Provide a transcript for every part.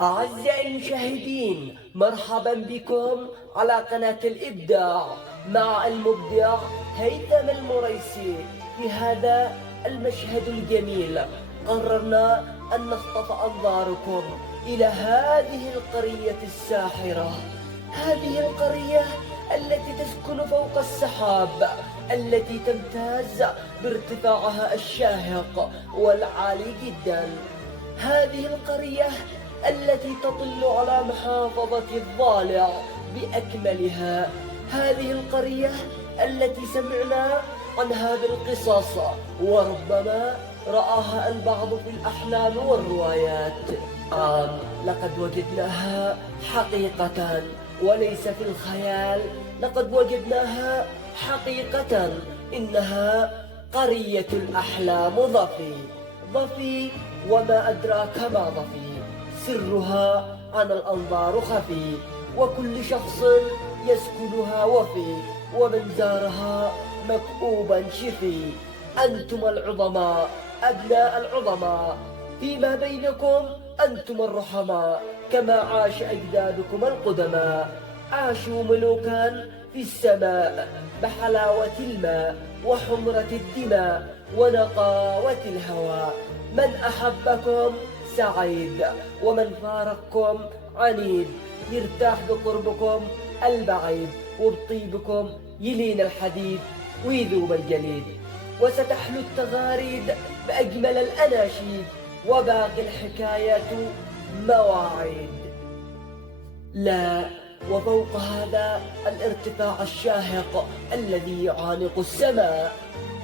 أعزائي المشاهدين، مرحبا بكم على قناة الإبداع مع المبدع هيثم المريسي. في هذا المشهد الجميل قررنا أن نخطف أنظاركم إلى هذه القرية الساحرة، هذه القرية التي تسكن فوق السحاب، التي تمتاز بارتفاعها الشاهق والعالي جدا. هذه القرية التي تطل على محافظة الضالع بأكملها، هذه القرية التي سمعنا عنها بالقصص وربما رآها البعض في الأحلام والروايات. لقد وجدناها حقيقة وليس في الخيال، لقد وجدناها حقيقة. إنها قرية الأحلام ضفي، وما أدراك ما ضفي. سرها عن الأنظار خفي، وكل شخص يسكنها وفي، ومن زارها مكؤوبا شفي. أنتم العظماء، أبناء العظماء، فيما بينكم أنتم الرحماء، كما عاش أجدادكم القدماء. عاشوا ملوكا في السماء بحلاوة الماء وحمرة الدماء ونقاوة الهواء. من أحبكم سعيد، ومن فارقكم عنيد. يرتاح بقربكم البعيد، وبطيبكم يلين الحديد ويذوب الجليد. وستحلو التغاريد بأجمل الأناشيد، وباقي الحكايات مواعيد. لا، وفوق هذا الارتفاع الشاهق الذي يعانق السماء،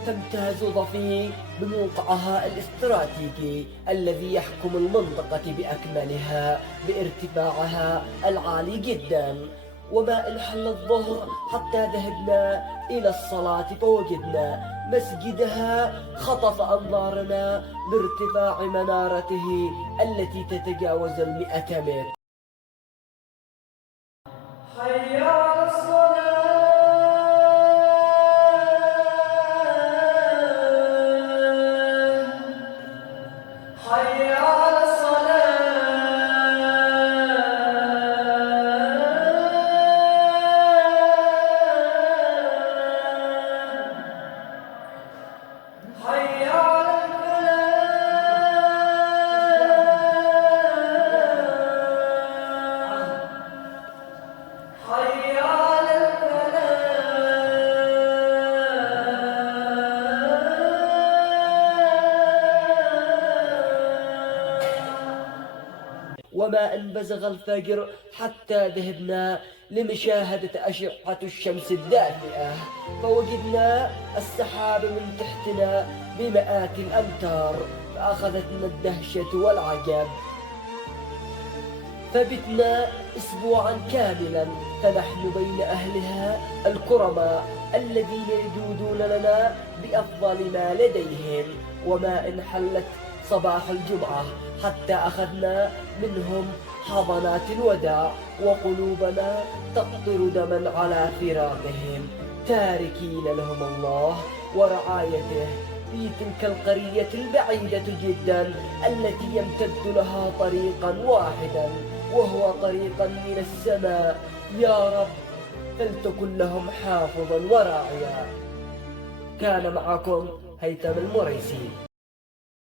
تمتاز ضفي بموقعها الاستراتيجي الذي يحكم المنطقة بأكملها بارتفاعها العالي جدا. وما إن حل الظهر حتى ذهبنا إلى الصلاة فوجدنا مسجدها خطف أنظارنا بارتفاع منارته التي تتجاوز 100 متر. حي على الصلاة، حي على الصلاة. حي على الفلاح، حي على الفلاح. وما أن بزغ الفجر حتى ذهبنا لمشاهدة أشعة الشمس الدافئة، فوجدنا السحاب من تحتنا بمئات الأمتار، فأخذتنا الدهشة والعجب. فبتنا أسبوعا كاملا فنحن بين أهلها الكرماء الذين يجودون لنا بأفضل ما لديهم. وما إن حلت صباح الجمعة حتى أخذنا منهم حضنات الوداع، وقلوبنا تقطر دما على فراقهم، تاركين لهم الله ورعايته في تلك القرية البعيدة جدا التي يمتد لها طريقا واحدا، وهو طريقا من السماء. يا رب فلتكن لهم حافظا وراعيا. كان معكم هيثم المريسي.